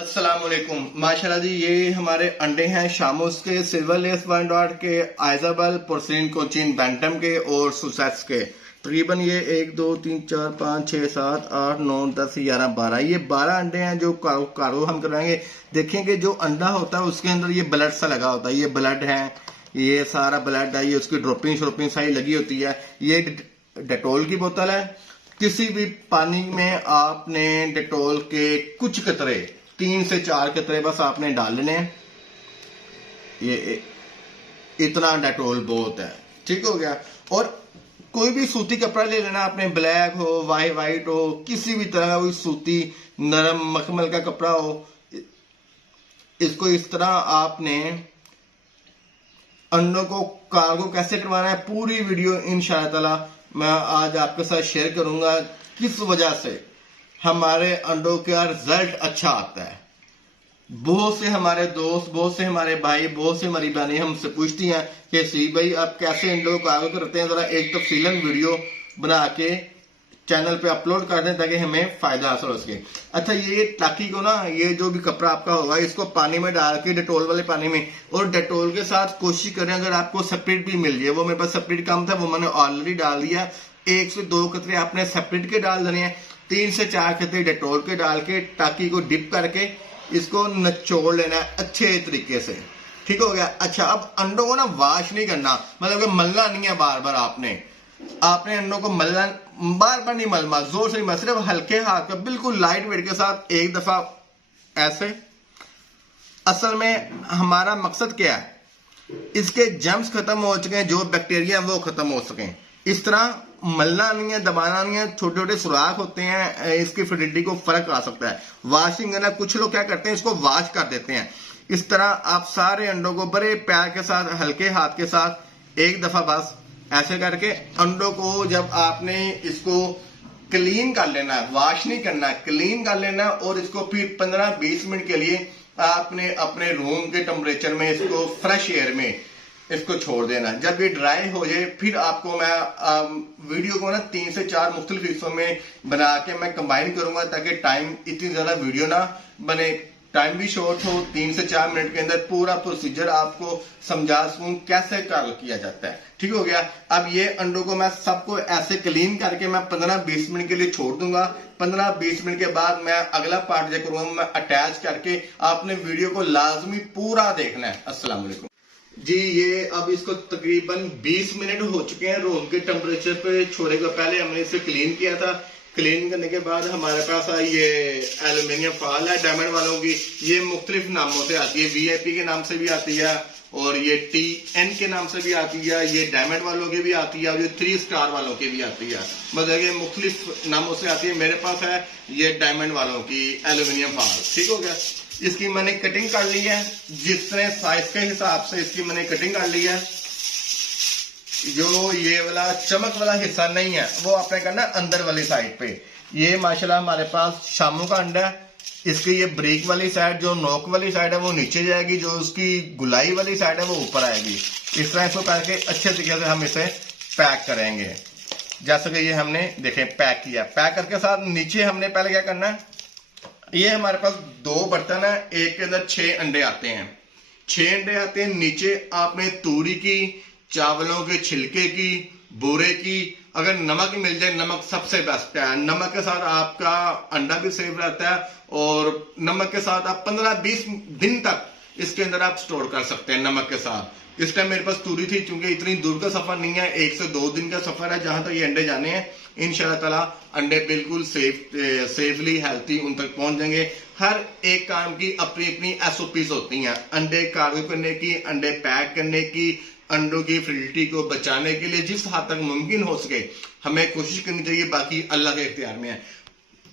अस्सलाम वालेकुम। माशाल्लाह जी, ये हमारे अंडे हैं शामूस के, सिल्वरलेस वन डॉट के, आइजाबल, पोर्सिन, कोचिन, बैंटम के और सुसेक्स के। तकरीबन ये 1 2 3 4 5 6 7 8 9 10 11 12 ये 12 अंडे हैं जो कारो हम कराएंगे। देखेंगे जो अंडा होता है उसके अंदर ये ब्लड सा लगा होता है, ये ब्लड है, ये सारा ब्लड है, ये उसकी ड्रॉपिंग श्रोपिंग सारी लगी होती है। ये डेटोल की बोतल है। किसी भी पानी में आपने डेटोल के कुछ कतरे, 3 से 4 कतरे बस आपने डालने हैं। ये इतना डेटोल बहुत है, ठीक हो गया। और कोई भी सूती कपड़ा ले लेना आपने, ब्लैक हो, वाइट हो, किसी भी तरह का कोई सूती नरम मखमल का कपड़ा हो। इसको इस तरह आपने अंडों को कार्गो कैसे करवाना है, पूरी वीडियो इंशाअल्लाह मैं आज आपके साथ शेयर करूंगा। किस वजह से हमारे अंडों का रिजल्ट अच्छा आता है। बहुत से हमारे दोस्त, बहुत से हमारे भाई, बहुत से हमारी बहनें हमसे पूछती हैं कि सी भाई आप कैसे अंडों को कार्गो करते हैं, जरा एक तफसीलन वीडियो बना के चैनल पे अपलोड कर दें ताकि हमें फायदा हासिल हो सके। अच्छा, ये टाकी को ना, ये जो भी कपड़ा आपका होगा इसको पानी में डाल के, डेटोल वाले पानी में, और डेटोल के साथ कोशिश करें अगर आपको सेपरेट भी मिल जाए। वो मेरे पास सेपरेट कम था, वो मैंने ऑलरेडी डाल दिया। 1 से 2 कतरे आपने सेपरेट के डाल देने हैं, 3 से 4 कतरे डेटोल के डाल के टाकी को डिप करके इसको निचोड़ लेना है अच्छे तरीके से, ठीक हो गया। अच्छा, अब अंडों को ना वॉश नहीं करना, मतलब कि मलना नहीं है बार बार। आपने अंडों को मलना, बार बार नहीं मलना, जोर से नहीं, सिर्फ हल्के हाथ पे बिल्कुल लाइट वेट के साथ एक दफा ऐसे। असल में हमारा मकसद क्या है, इसके जर्म्स खत्म हो चुके हैं, जो बैक्टीरिया वो खत्म हो सके। इस तरह मलना नहीं है, दबाना नहीं है, छोटे छोटे सुराख होते हैं, इसकी फर्टिलिटी को फर्क आ सकता है। वॉशिंग करना, कुछ लोग क्या करते हैं इसको वॉश कर देते हैं। इस तरह आप सारे अंडों को बड़े प्यार के साथ, हल्के हाथ के साथ एक दफा बस ऐसे करके अंडों को, जब आपने इसको क्लीन कर लेना है, वॉश नहीं करना, क्लीन कर लेना, और इसको फिर 15-20 मिनट के लिए आपने अपने रूम के टेम्परेचर में इसको फ्रेश एयर में इसको छोड़ देना। जब ये ड्राई हो जाए फिर आपको मैं वीडियो को ना 3 से 4 मुख्तलिफ हिस्सों में बना के मैं कंबाइन करूंगा ताकि टाइम इतनी ज्यादा वीडियो ना बने, टाइम भी शॉर्ट हो। 3 से 4 मिनट के अंदर पूरा प्रोसीजर आपको समझा सकूं कैसे कार्गो किया जाता है, ठीक हो गया। अब ये अंडों को मैं सबको ऐसे क्लीन करके मैं 15-20 मिनट के लिए छोड़ दूंगा। 15-20 मिनट के बाद मैं अगला पार्ट जो करूंगा मैं अटैच करके, आपने वीडियो को लाजमी पूरा देखना है। अस्सलाम वालेकुम जी। ये अब इसको तकरीबन 20 मिनट हो चुके हैं रूम के टेम्परेचर पे छोड़ने को। पहले हमने इसे क्लीन किया था। क्लीन करने के बाद हमारे पास ये एल्यूमिनियम फॉयल है डायमंड वालों की। ये मुख्तलिफ नामों से आती है, VIP के नाम से भी आती है, और ये TN के नाम से भी आती है, ये डायमंड वालों की भी आती है, और ये 3 स्टार वालों की भी आती है। मतलब ये मुख्तलिफ नामों से आती है। मेरे पास है ये डायमंड वालों की एल्यूमिनियम फॉयल, ठीक हो गया। इसकी मैंने कटिंग कर ली है, जिस तरह साइज के हिसाब से इसकी मैंने कटिंग कर ली है। जो ये वाला चमक वाला हिस्सा नहीं है वो आपने करना अंदर वाली साइड पे। ये माशाल्लाह हमारे पास शामू का अंडा है। इसकी ये ब्रेक वाली साइड, जो नोक वाली साइड है वो नीचे जाएगी, जो उसकी गुलाई वाली साइड है वो ऊपर आएगी। इस तरह इसको करके अच्छे तरीके से हम इसे पैक करेंगे। जैसे कि ये हमने देखे पैक किया। पैक करके साथ नीचे हमने पहले क्या करना है, ये हमारे पास 2 बर्तन है, एक के अंदर 6 अंडे आते हैं। 6 अंडे आते हैं। नीचे आपने तूरी की, चावलों के छिलके की, बूरे की, अगर नमक मिल जाए, नमक सबसे बेस्ट है। नमक के साथ आपका अंडा भी सेफ रहता है, और नमक के साथ आप 15-20 दिन तक इसके अंदर आप स्टोर कर सकते हैं नमक के साथ। इस टाइम मेरे पास तूरी थी, क्योंकि इतनी दूर का सफर नहीं है, 1 से 2 दिन का सफर है जहां तक ये अंडे जाने हैं। इंशाल्लाह ताला अंडे बिल्कुल सेफली हेल्थी उन तक पहुंच जाएंगे। हर एक काम की अपनी अपनी SOPs होती हैं, अंडे कार्गो करने की, अंडे पैक करने की, अंडों की फर्टिलिटी को बचाने के लिए जिस हद तक मुमकिन हो सके हमें कोशिश करनी चाहिए। बाकी अल्लाह के इख्तियार में है।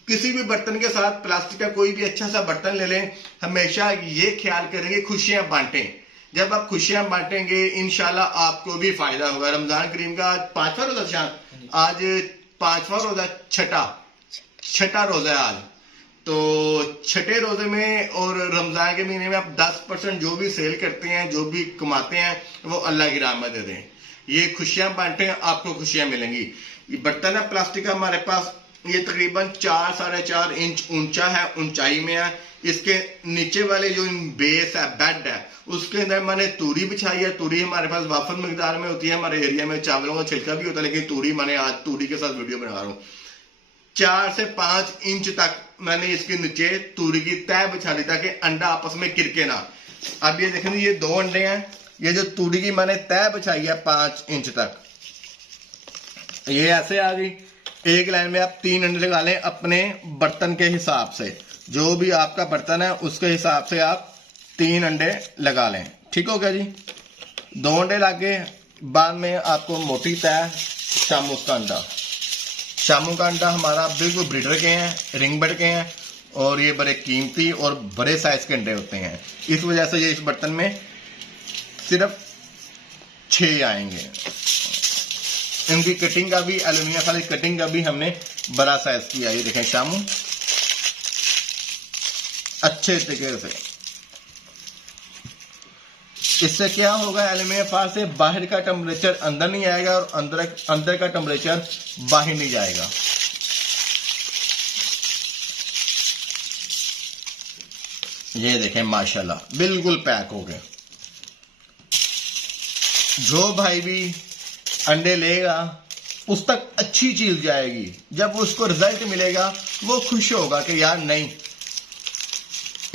किसी भी बर्तन के साथ प्लास्टिक का कोई भी अच्छा सा बर्तन ले लें, हमेशा ये ख्याल करेंगे खुशियां बांटें। जब आप खुशियां बांटेंगे इंशाल्लाह आपको भी फायदा होगा। रमजान करीम का आज 5वां रोजा, शायद आज 5वां रोजा, छठा रोजा है आज। तो छठे रोजे में और रमजान के महीने में आप 10% जो भी सेल करते हैं, जो भी कमाते हैं, वो अल्लाह की राह में दे दें। ये खुशियां बांटें, आपको खुशियां मिलेंगी। ये बर्तन है प्लास्टिक का हमारे पास, ये तकरीबन 4-4.5 इंच ऊंचा है, ऊंचाई में है। इसके नीचे वाले जो बेस है, बेड है, उसके अंदर मैंने तूरी बिछाई है। तूरी हमारे पास वाफर मिकदार में होती है, हमारे एरिया में चावलों का छिलका भी होता है, लेकिन तूरी मैंने आज तूरी के साथ वीडियो बना रहा हूँ। 4 से 5 इंच तक मैंने इसके नीचे तूरी की तह बिछा दी ताकि अंडा आपस में किरके ना। अब ये देखें, ये 2 अंडे हैं। ये जो तूरी की मैंने तह बिछाई है 5 इंच तक, ये ऐसे आ गई। एक लाइन में आप 3 अंडे लगा लें अपने बर्तन के हिसाब से, जो भी आपका बर्तन है उसके हिसाब से आप 3 अंडे लगा लें। ठीक हो गया जी। 2 अंडे लाके बाद में आपको मोटी तय शामू का अंडा। शामू का अंडा हमारा बिल्कुल ब्रीडर के हैं, रिंग बर्ड के हैं, और ये बड़े कीमती और बड़े साइज के अंडे होते हैं। इस वजह से ये इस बर्तन में सिर्फ 6 आएंगे। इनकी कटिंग का भी, एल्यूमिनियम वाली कटिंग का भी हमने बड़ा साइज किया। ये देखें शामू अच्छे तरीके से। इससे क्या होगा, एल्यूमिनियम फाइल से बाहर का टेम्परेचर अंदर नहीं आएगा और अंदर का टेम्परेचर बाहर नहीं जाएगा। ये देखें माशाल्लाह बिल्कुल पैक हो गए। जो भाई भी अंडे लेगा उस तक अच्छी चीज जाएगी। जब उसको रिजल्ट मिलेगा वो खुश होगा कि यार नहीं,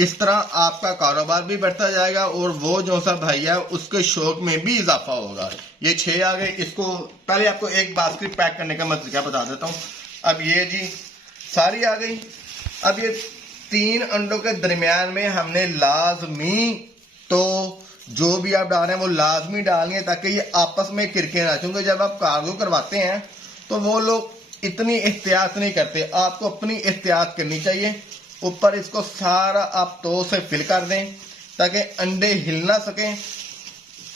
इस तरह आपका कारोबार भी बढ़ता जाएगा और वो जो सा भाई है उसके शौक में भी इजाफा होगा। ये 6 आ गए। इसको पहले आपको एक बास्केट पैक करने का मैं तरीका बता देता हूँ। अब ये जी सारी आ गई। अब ये 3 अंडों के दरमियान में हमने लाजमी, तो जो भी आप डाल रहे हैं वो लाजमी डालेंगे ताकि ये आपस में किरके ना। क्योंकि जब आप कार्गो करवाते हैं तो वो लोग इतनी एहतियात नहीं करते, आपको अपनी एहतियात करनी चाहिए। ऊपर इसको सारा आप तो से फिल कर दें ताकि अंडे हिल ना सकें।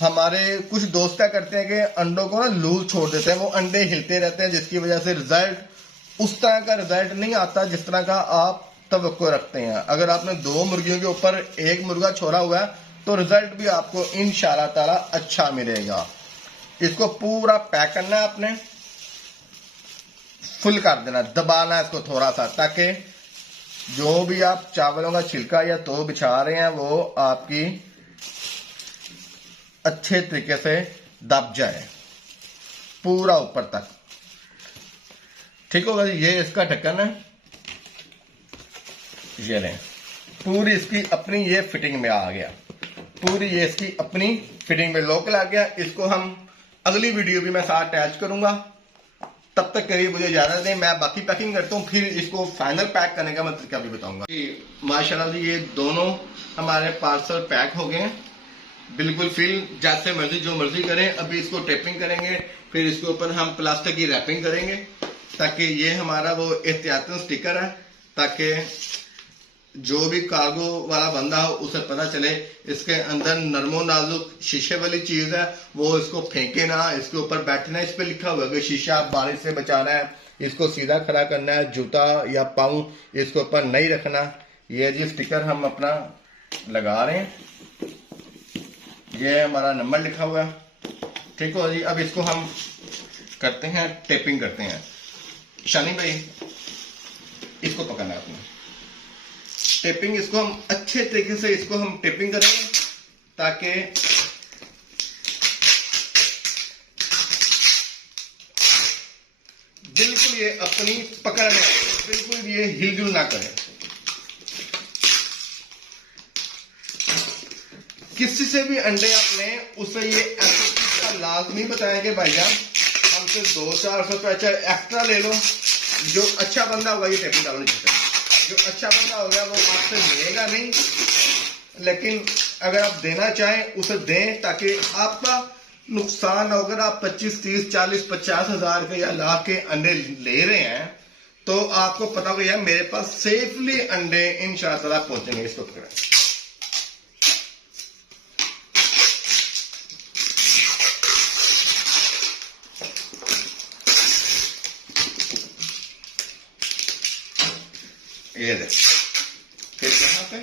हमारे कुछ दोस्त क्या करते हैं कि अंडों को ना लूज छोड़ देते हैं, वो अंडे हिलते रहते हैं, जिसकी वजह से रिजल्ट उस तरह का रिजल्ट नहीं आता जिस तरह का आप तवक्को रखते हैं। अगर आपने 2 मुर्गियों के ऊपर 1 मुर्गा छोड़ा हुआ है तो रिजल्ट भी आपको इंशाल्लाह ताला अच्छा मिलेगा। इसको पूरा पैक करना है आपने, फुल कर देना, दबाना है इसको थोड़ा सा, ताकि जो भी आप चावलों का छिलका या तो बिछा रहे हैं वो आपकी अच्छे तरीके से दब जाए पूरा ऊपर तक। ठीक होगा जी। ये इसका ढक्कन है, ये लें, पूरी इसकी अपनी ये फिटिंग में आ गया, पूरी ये इसकी अपनी फिटिंग में लॉक लग गया। इसको हम अगली वीडियो भी मैं साथ अटैच करूंगा। तब तक करिए मुझे इजाजत दें, मैं बाकी पैकिंग करता हूँ, फिर इसको फाइनल पैक करने का मैं तरीका भी बताऊंगा। माशाल्लाह जी ये दोनों हमारे पार्सल पैक हो गए हैं, बिल्कुल फिल, जैसे मर्जी जो मर्जी करें। अभी इसको टेपिंग करेंगे, फिर इसके ऊपर हम प्लास्टिक की रैपिंग करेंगे ताकि ये हमारा वो एहतियातन स्टिकर है, ताकि जो भी कार्गो वाला बंदा हो उसे पता चले इसके अंदर नरमो नाजुक शीशे वाली चीज है, वो इसको फेंके ना, इसके ऊपर बैठना। इस पे लिखा हुआ है कि शीशा बारिश से बचाना है, इसको सीधा खड़ा करना है, जूता या पाँव इसके ऊपर नहीं रखना। ये जी स्टिकर हम अपना लगा रहे हैं, ये हमारा नंबर लिखा हुआ है। ठीक हो जी। अब इसको हम करते हैं, टेपिंग करते हैं। शानी भाई इसको पकड़ना है अपना, टेपिंग इसको हम अच्छे तरीके से इसको हम टेपिंग करेंगे ताकि बिल्कुल ये अपनी पकड़ में, बिल्कुल ये हिलजुल ना करे। किसी से भी अंडे आप लें उससे ये ऐसा लाजमी बताएं कि भाईजान हमसे 200-400 रुपये एक्स्ट्रा ले लो। जो अच्छा बंदा होगा ये टेपिंग डालनी चाहिए, जो अच्छा बंदा होगा वो आपसे लेगा नहीं, लेकिन अगर आप देना चाहें उसे दें ताकि आपका नुकसान हो। अगर आप 25, 30, 40, 50 हजार के या लाख के अंडे ले रहे हैं तो आपको पता होगा यार मेरे पास सेफली अंडे इंशाअल्लाह पहुंचेंगे। इसको पकड़ें, ये देख, फिर यहाँ पे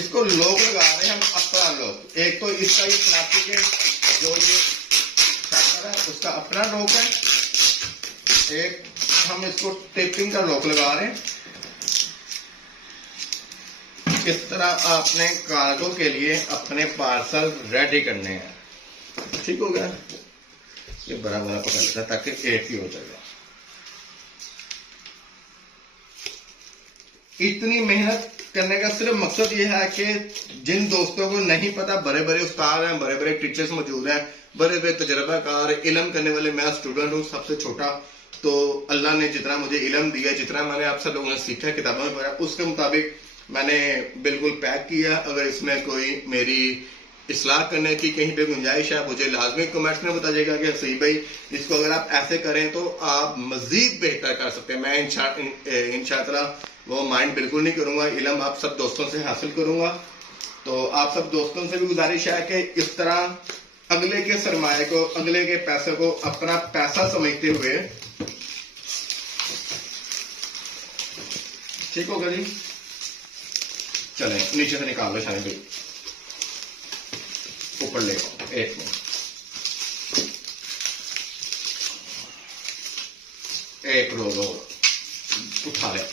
इसको लॉक लगा रहे हैं हम, अपना लॉक। एक तो इसका ही प्लास्टिक है जो ये शाकर है उसका अपना लॉक है, एक हम इसको टेपिंग का लॉक लगा रहे हैं। किस तरह आपने कार्गो के लिए अपने पार्सल रेडी करने हैं। ठीक हो गया, ये बड़ा बड़ा पकड़ लेता है ताकि एक ही हो जाएगा। इतनी मेहनत करने का सिर्फ मकसद ये है कि जिन दोस्तों को नहीं पता, बड़े बड़े उस्ताद हैं, बड़े बड़े टीचर्स मौजूद हैं, बड़े बड़े तजर्बाकार इल्म करने वाले, मैं स्टूडेंट हूँ सबसे छोटा, तो अल्लाह ने जितना मुझे इल्म दिया, जितना मैंने आप सब लोगों ने सीखा, किताबों में पढ़ा, उसके मुताबिक मैंने बिल्कुल पैक किया। अगर इसमें कोई मेरी इस्लाह करने की कहीं पे गुंजाइश है, मुझे लाजमी कमेंट्स में बताइएगा कि सही भाई इसको अगर आप ऐसे करें तो आप मजीद बेहतर कर सकते हैं। मैं इंशाअल्लाह वो माइंड बिल्कुल नहीं करूंगा, इल्म आप सब दोस्तों से हासिल करूंगा। तो आप सब दोस्तों से भी गुजारिश है कि इस तरह अगले के सरमाए को, अगले के पैसे को अपना पैसा समझते हुए, ठीक होगा जी। चलें नीचे से निकाल लो शानी भाई, ऊपर ले एक मिनट, एक रोल उठा ले।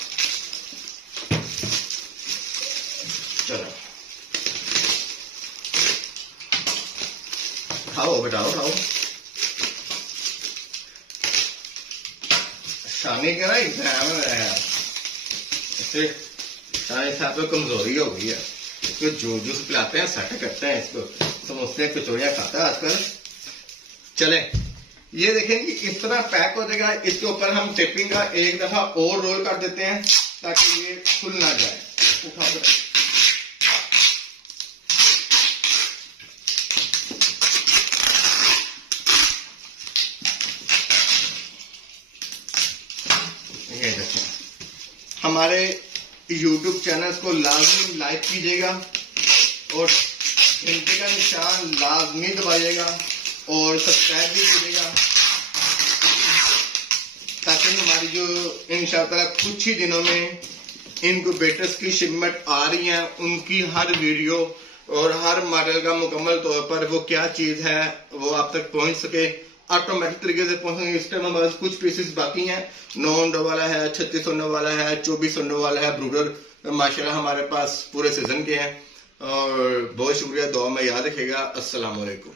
चलो खाओ बेटा, खाओ। शानी का ना एग्जाम है, इससे शानी साहब को कमजोरी हो गई है, इसको जो जूस पिलाते हैं सेट करते हैं, इसको समोसे कचौड़ियां खाता है आजकल। चले ये देखें कि इस तरह पैक हो जाएगा। इसके ऊपर हम टेपिंग का एक दफा और रोल कर देते हैं ताकि ये खुल ना जाए। उठा दो, ये देखें। हमारे YouTube चैनल को लाजमी लाइक कीजिएगा और घंटे का निशान लाजमी दबाइएगा और सब्सक्राइब भी कीजिएगा, ताकि हमारी जो इंशाअल्लाह कुछ ही दिनों में इनक्यूबेटर्स की शिपमेंट आ रही है, उनकी हर वीडियो और हर मॉडल का मुकम्मल तौर पर वो क्या चीज है वो आप तक पहुंच सके, ऑटोमेटिक तरीके से पहुंचेंगे। इस टाइम हमारे कुछ पीसेस बाकी हैं, 9 अंडों वाला है, 36 अंडों वाला है, 24 अंडों वाला है, ब्रूडर माशाल्लाह हमारे पास पूरे सीजन के हैं। और बहुत शुक्रिया, दुआ में याद रखेगा। अस्सलाम वालेकुम।